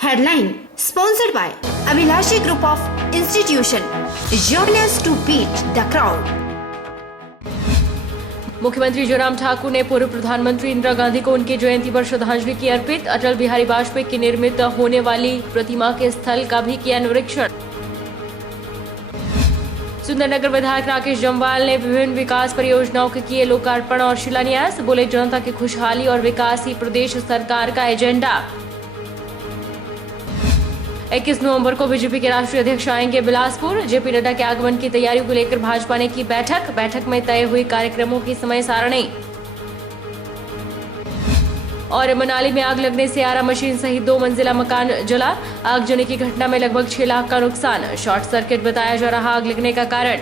Headline sponsored by Abhilashi Group of Institution. Join us to beat the crowd. मुख्यमंत्री जयराम ठाकुर ने पूर्व प्रधानमंत्री इंदिरा गांधी को उनकी जयंती पर श्रद्धांजलि की अर्पित। अटल बिहारी वाजपेयी की निर्मित होने वाली प्रतिमा के स्थल का भी किया निरीक्षण। सुंदरनगर विधायक राकेश जम्वाल ने विभिन्न विकास परियोजनाओं के किए लोकार्पण और शिलान्यास। बोले, जनता की खुशहाली और विकास ही प्रदेश सरकार का एजेंडा। 21 नवंबर को बीजेपी के राष्ट्रीय अध्यक्ष आएंगे बिलासपुर। जेपी नड्डा के आगमन की तैयारियों को लेकर भाजपा ने की बैठक में तय हुई कार्यक्रमों की समय सारणी। और मनाली में आग लगने से आरा मशीन सहित 2 मंजिला मकान जला। आगजनी की घटना में लगभग 6 लाख का नुकसान। शॉर्ट सर्किट बताया जा रहा आग लगने का कारण।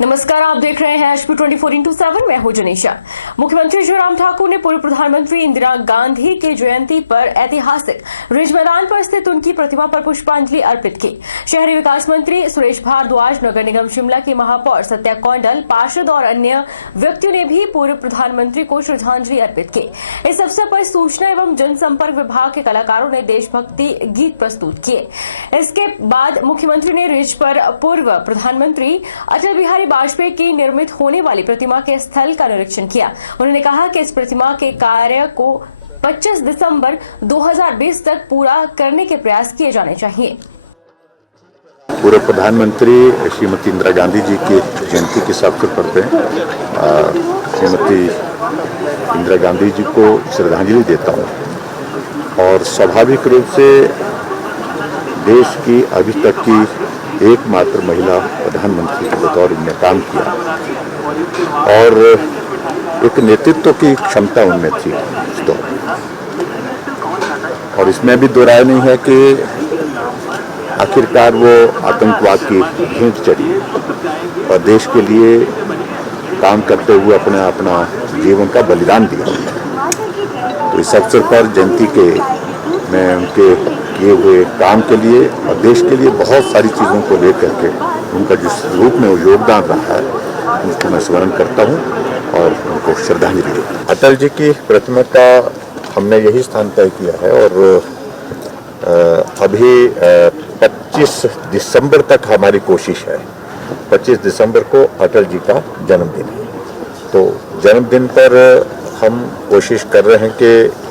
नमस्कार, आप देख रहे हैं HP 24x7। मैं हूं जनीशा। मुख्यमंत्री जयराम ठाकुर ने पूर्व प्रधानमंत्री इंदिरा गांधी की जयंती पर ऐतिहासिक रिज मैदान पर स्थित उनकी प्रतिमा पर पुष्पांजलि अर्पित की। शहरी विकास मंत्री सुरेश भारद्वाज, नगर निगम शिमला की महापौर सत्या कौंडल, पार्षद और अन्य व्यक्तियों ने भी पूर्व प्रधानमंत्री को श्रद्धांजलि अर्पित की। इस अवसर पर सूचना एवं जनसंपर्क विभाग के कलाकारों ने देशभक्ति गीत प्रस्तुत किए। इसके बाद मुख्यमंत्री ने रिज पर पूर्व प्रधानमंत्री अटल बिहारी वाजपेयी की निर्मित होने वाली प्रतिमा के स्थल का निरीक्षण किया। उन्होंने कहा कि इस प्रतिमा के कार्य को 25 दिसंबर 2020 तक पूरा करने के प्रयास किए जाने चाहिए। पूर्व प्रधानमंत्री श्रीमती इंदिरा गांधी जी की जयंती के अवसर पर श्रीमती इंदिरा गांधी जी को श्रद्धांजलि देता हूँ। और स्वाभाविक रूप से देश की अभी तक की एकमात्र महिला प्रधानमंत्री के बतौर उन्होंने काम किया और एक नेतृत्व की क्षमता उनमें थी इस दौर में। और इसमें भी दो राय नहीं है कि आखिरकार वो आतंकवाद की भेंट चढ़ी और देश के लिए काम करते हुए अपना जीवन का बलिदान दिया। तो इस अवसर पर जयंती के मैं उनके किए हुए काम के लिए और देश के लिए बहुत सारी चीज़ों को लेकर के उनका जिस रूप में वो योगदान रहा है उसको मैं स्मरण करता हूँ और उनको श्रद्धांजलि देता हूँ। अटल जी की प्रतिमा का हमने यही स्थान तय किया है और अभी 25 दिसंबर तक हमारी कोशिश है। 25 दिसंबर को अटल जी का जन्मदिन है, तो जन्मदिन पर हम कोशिश कर रहे हैं कि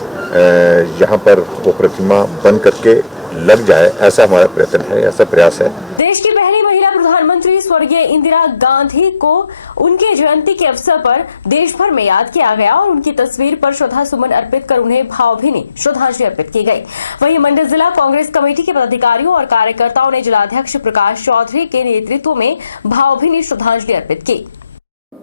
यहाँ पर वो प्रतिमा बन करके लग जाए, ऐसा हमारा प्रयत्न है, ऐसा प्रयास है। देश की पहली महिला प्रधानमंत्री स्वर्गीय इंदिरा गांधी को उनके जयंती के अवसर पर देश भर में याद किया गया और उनकी तस्वीर पर श्रद्धा सुमन अर्पित कर उन्हें भावभीनी श्रद्धांजलि अर्पित की गई। वहीं मंडल जिला कांग्रेस कमेटी के पदाधिकारियों और कार्यकर्ताओं ने जिलाध्यक्ष प्रकाश चौधरी के नेतृत्व में भावभीनी श्रद्धांजलि अर्पित की।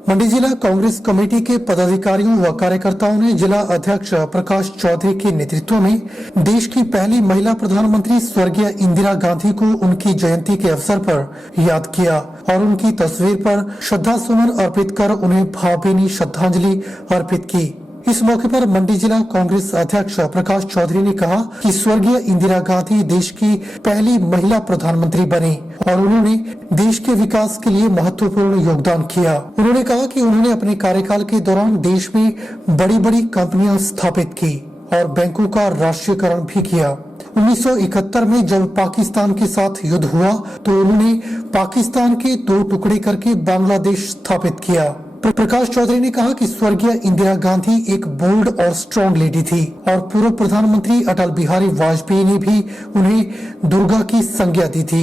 मंडी जिला कांग्रेस कमेटी के पदाधिकारियों व कार्यकर्ताओं ने जिला अध्यक्ष प्रकाश चौधरी के नेतृत्व में देश की पहली महिला प्रधानमंत्री स्वर्गीय इंदिरा गांधी को उनकी जयंती के अवसर पर याद किया और उनकी तस्वीर पर श्रद्धा सुमन अर्पित कर उन्हें भावभीनी श्रद्धांजलि अर्पित की। इस मौके पर मंडी जिला कांग्रेस अध्यक्ष प्रकाश चौधरी ने कहा कि स्वर्गीय इंदिरा गांधी देश की पहली महिला प्रधानमंत्री बनी और उन्होंने देश के विकास के लिए महत्वपूर्ण योगदान किया। उन्होंने कहा कि उन्होंने अपने कार्यकाल के दौरान देश में बड़ी बड़ी कंपनियां स्थापित की और बैंकों का राष्ट्रीयकरण भी किया। 1971 में जब पाकिस्तान के साथ युद्ध हुआ तो उन्होंने पाकिस्तान के 2 टुकड़े करके बांग्लादेश स्थापित किया। प्रकाश चौधरी ने कहा कि स्वर्गीय इंदिरा गांधी एक बोल्ड और स्ट्रॉन्ग लेडी थी और पूर्व प्रधानमंत्री अटल बिहारी वाजपेयी ने भी उन्हें दुर्गा की संज्ञा दी थी।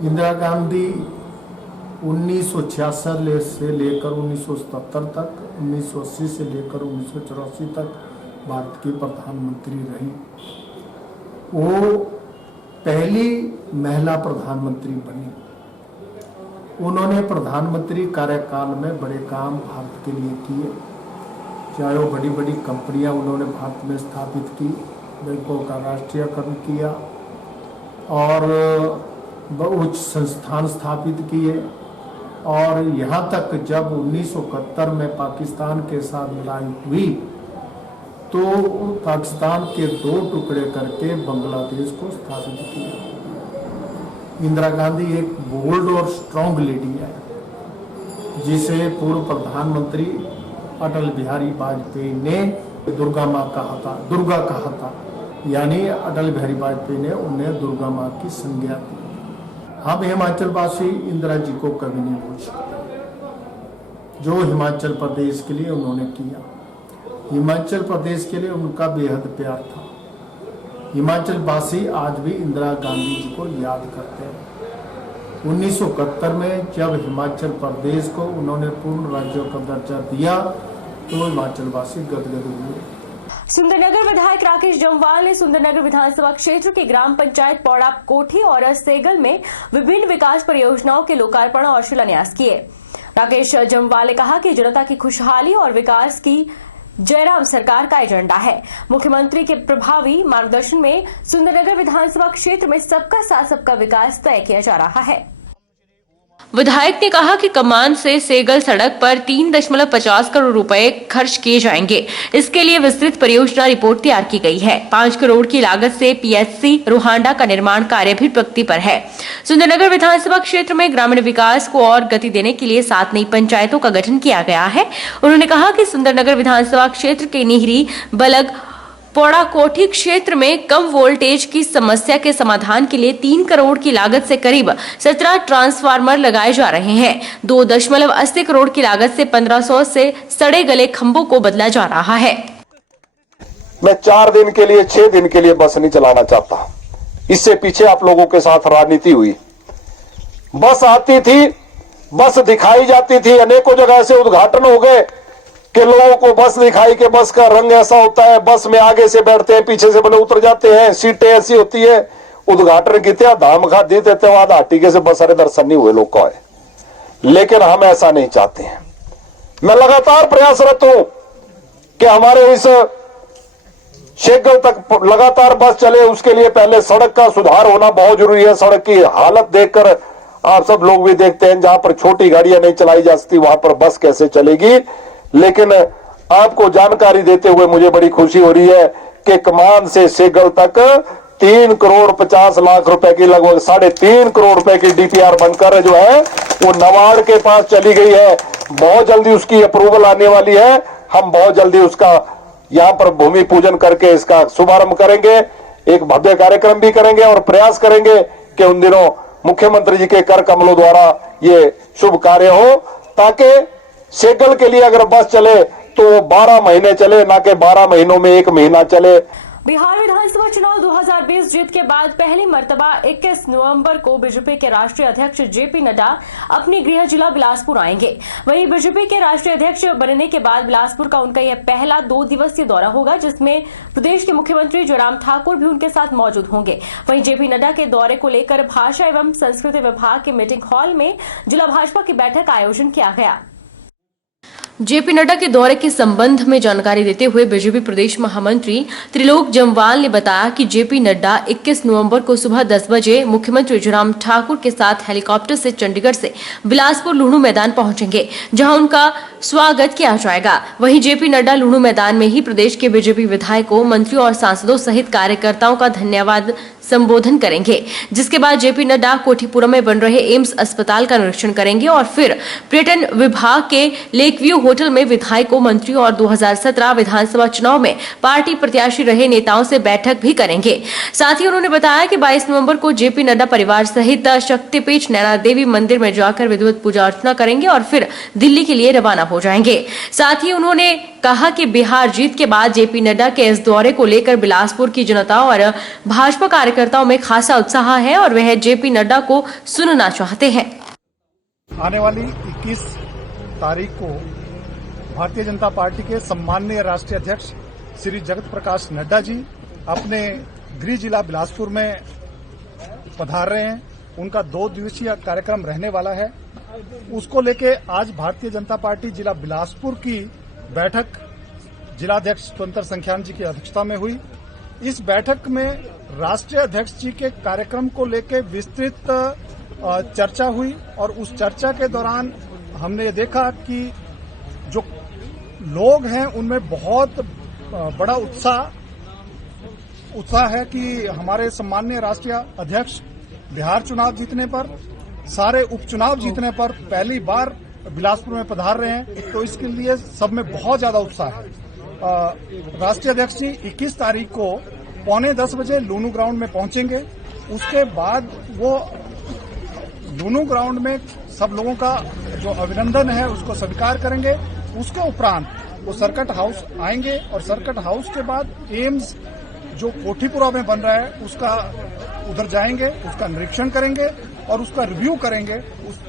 इंदिरा गांधी 1966 से लेकर 1977 तक, 1980 से लेकर 1984 तक भारत की प्रधानमंत्री रही। वो पहली महिला प्रधानमंत्री बनी। उन्होंने प्रधानमंत्री कार्यकाल में बड़े काम भारत के लिए किए, चाहे वो बड़ी बड़ी कंपनियां उन्होंने भारत में स्थापित की, बैंकों का राष्ट्रीयकरण किया और उच्च संस्थान स्थापित किए और यहाँ तक जब 1971 में पाकिस्तान के साथ लड़ाई हुई तो पाकिस्तान के 2 टुकड़े करके बांग्लादेश को स्थापित किया। इंदिरा गांधी एक बोल्ड और स्ट्रॉन्ग लेडी है जिसे पूर्व प्रधानमंत्री अटल बिहारी वाजपेयी ने दुर्गा माँ दुर्गा कहा था, यानी अटल बिहारी वाजपेयी ने उन्हें दुर्गा माँ की संज्ञा दी। हम हिमाचल वासी इंदिरा जी को कभी नहीं भूल सकते। जो हिमाचल प्रदेश के लिए उन्होंने किया, हिमाचल प्रदेश के लिए उनका बेहद प्यार था। हिमाचल वासी आज भी इंदिरा गांधी जी को याद करते हैं। 1971 में जब हिमाचल प्रदेश को उन्होंने पूर्ण राज्य का दर्जा दिया तो हिमाचल वासी गदगद हुए। सुंदरनगर विधायक राकेश जम्वाल ने सुंदरनगर विधानसभा क्षेत्र के ग्राम पंचायत पौड़ा कोठी और सेगल में विभिन्न विकास परियोजनाओं के लोकार्पण और शिलान्यास किए। राकेश जम्वाल ने कहा कि जनता की खुशहाली और विकास की जयराम सरकार का एजेंडा है। मुख्यमंत्री के प्रभावी मार्गदर्शन में सुंदरनगर विधानसभा क्षेत्र में सबका साथ सबका विकास तय किया जा रहा है। विधायक ने कहा कि कमान से सेगल सड़क पर 3.50 करोड़ रुपए खर्च किए जाएंगे। इसके लिए विस्तृत परियोजना रिपोर्ट तैयार की गई है। 5 करोड़ की लागत से पीएचसी रोहांडा का निर्माण कार्य भी प्रगति पर है। सुंदरनगर विधानसभा क्षेत्र में ग्रामीण विकास को और गति देने के लिए 7 नई पंचायतों का गठन किया गया है। उन्होंने कहा कि सुंदरनगर विधानसभा क्षेत्र के निहरी बलग पौड़ा कोठी क्षेत्र में कम वोल्टेज की समस्या के समाधान के लिए 3 करोड़ की लागत से करीब 17 ट्रांसफार्मर लगाए जा रहे हैं। 2.80 करोड़ की लागत से 1500 से सड़े गले खंभों को बदला जा रहा है। मैं 4 दिन के लिए 6 दिन के लिए बस नहीं चलाना चाहता। इससे पीछे आप लोगों के साथ राजनीति हुई। बस आती थी, बस दिखाई जाती थी, अनेकों जगह से उद्घाटन हो गए कि लोगों को बस दिखाई कि बस का रंग ऐसा होता है, बस में आगे से बैठते हैं, पीछे से बने उतर जाते हैं, सीटें ऐसी होती है। उद्घाटन की धाम खा देते थे, वहां हाटीके से बस, अरे दर्शन नहीं हुए लोग को है। लेकिन हम ऐसा नहीं चाहते हैं। मैं लगातार प्रयासरत हूं कि हमारे इस शेगल तक लगातार बस चले। उसके लिए पहले सड़क का सुधार होना बहुत जरूरी है। सड़क की हालत देखकर आप सब लोग भी देखते हैं, जहां पर छोटी गाड़ियां नहीं चलाई जा सकती वहां पर बस कैसे चलेगी। लेकिन आपको जानकारी देते हुए मुझे बड़ी खुशी हो रही है कि कमान से सेगल तक 3 करोड़ 50 लाख रुपए की लगभग 3.5 करोड़ रुपए की डीपीआर बनकर जो है वो नवाड़ के पास चली गई है। बहुत जल्दी उसकी अप्रूवल आने वाली है। हम बहुत जल्दी उसका यहां पर भूमि पूजन करके इसका शुभारंभ करेंगे। एक भव्य कार्यक्रम भी करेंगे और प्रयास करेंगे कि उन दिनों मुख्यमंत्री जी के कर कमलों द्वारा ये शुभ कार्य हो, ताकि सेगल के लिए अगर बस चले तो 12 महीने चले, ना कि 12 महीनों में 1 महीना चले। बिहार विधानसभा चुनाव 2020 जीत के बाद पहली मर्तबा 21 नवंबर को बीजेपी के राष्ट्रीय अध्यक्ष जेपी नड्डा अपने गृह जिला बिलासपुर आएंगे। वहीं बीजेपी के राष्ट्रीय अध्यक्ष बनने के बाद बिलासपुर का उनका यह पहला 2 दिवसीय दौरा होगा, जिसमें प्रदेश के मुख्यमंत्री जयराम ठाकुर भी उनके साथ मौजूद होंगे। वहीं जेपी नड्डा के दौरे को लेकर भाषा एवं संस्कृति विभाग के मीटिंग हॉल में जिला भाजपा की बैठक का आयोजन किया गया। जेपी नड्डा के दौरे के संबंध में जानकारी देते हुए बीजेपी प्रदेश महामंत्री त्रिलोक जम्वाल ने बताया कि जेपी नड्डा 21 नवंबर को सुबह 10 बजे मुख्यमंत्री जयराम ठाकुर के साथ हेलीकॉप्टर से चंडीगढ़ से बिलासपुर लुहणु मैदान पहुंचेंगे, जहां उनका स्वागत किया जाएगा। वहीं जेपी नड्डा लुहणु मैदान में ही प्रदेश के बीजेपी विधायकों, मंत्रियों और सांसदों सहित कार्यकर्ताओं का धन्यवाद संबोधन करेंगे। जिसके बाद जेपी नड्डा कोठीपुरम में बन रहे एम्स अस्पताल का निरीक्षण करेंगे और फिर पर्यटन विभाग के लेक व्यू होटल में विधायकों, मंत्रियों और 2017 विधानसभा चुनाव में पार्टी प्रत्याशी रहे नेताओं से बैठक भी करेंगे। साथ ही उन्होंने बताया कि 22 नवंबर को जेपी नड्डा परिवार सहित शक्तिपीठ नैना देवी मंदिर में जाकर विधिवत पूजा अर्चना करेंगे और फिर दिल्ली के लिए रवाना हो जाएंगे। साथ ही उन्होंने कहा कि बिहार जीत के बाद जेपी नड्डा के इस दौरे को लेकर बिलासपुर की जनता और भाजपा कार्यकर्ताओं में खासा उत्साह है और वह जेपी नड्डा को सुनना चाहते हैं। आने वाली 21 तारीख को भारतीय जनता पार्टी के सम्माननीय राष्ट्रीय अध्यक्ष श्री जगत प्रकाश नड्डा जी अपने गृह जिला बिलासपुर में पधार रहे हैं। उनका 2 दिवसीय कार्यक्रम रहने वाला है। उसको लेके आज भारतीय जनता पार्टी जिला बिलासपुर की बैठक जिलाध्यक्ष स्वतंत्र संख्यान जी की अध्यक्षता में हुई। इस बैठक में राष्ट्रीय अध्यक्ष जी के कार्यक्रम को लेकर विस्तृत चर्चा हुई और उस चर्चा के दौरान हमने ये देखा कि जो लोग हैं उनमें बहुत बड़ा उत्साह है कि हमारे सम्माननीय राष्ट्रीय अध्यक्ष बिहार चुनाव जीतने पर, सारे उपचुनाव जीतने पर पहली बार बिलासपुर में पधार रहे हैं, तो इसके लिए सब में बहुत ज्यादा उत्साह है। राष्ट्रीय अध्यक्ष जी 21 तारीख को 9:45 बजे लूनू ग्राउंड में पहुंचेंगे। उसके बाद वो लूनू ग्राउंड में सब लोगों का जो अभिनंदन है उसको स्वीकार करेंगे। उसके उपरांत वो सर्किट हाउस आएंगे और सर्किट हाउस के बाद एम्स जो कोठीपुरा में बन रहा है उसका उधर जाएंगे, उसका निरीक्षण करेंगे और उसका रिव्यू करेंगे।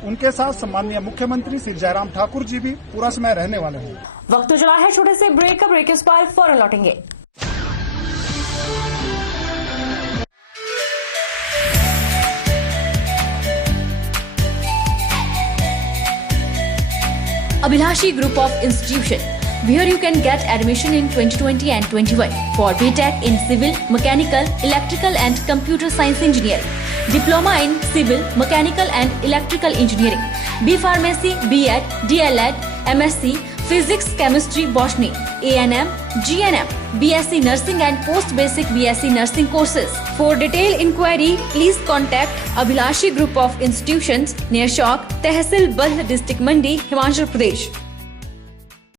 उनके साथ सम्माननीय मुख्यमंत्री श्री जयराम ठाकुर जी भी पूरा समय रहने वाले हैं। वक्त चला है छोटे से ब्रेक का। ब्रेक के बाद फौरन लौटेंगे। Abhilashi Group of Institution, where you can get admission in 2020 and 21 for BTech in Civil, Mechanical, Electrical and Computer Science Engineering, Diploma in Civil, Mechanical and Electrical Engineering, B Pharmacy, B.Ed, D.L.Ed, MSc, Physics, Chemistry, Botany, A&M, GNM, BSc Nursing and Post Basic BSc Nursing courses. For detailed inquiry, please contact Abhilashi Group of Institutions near Chowk, Tehsil Bald District Mandi, Himachal Pradesh.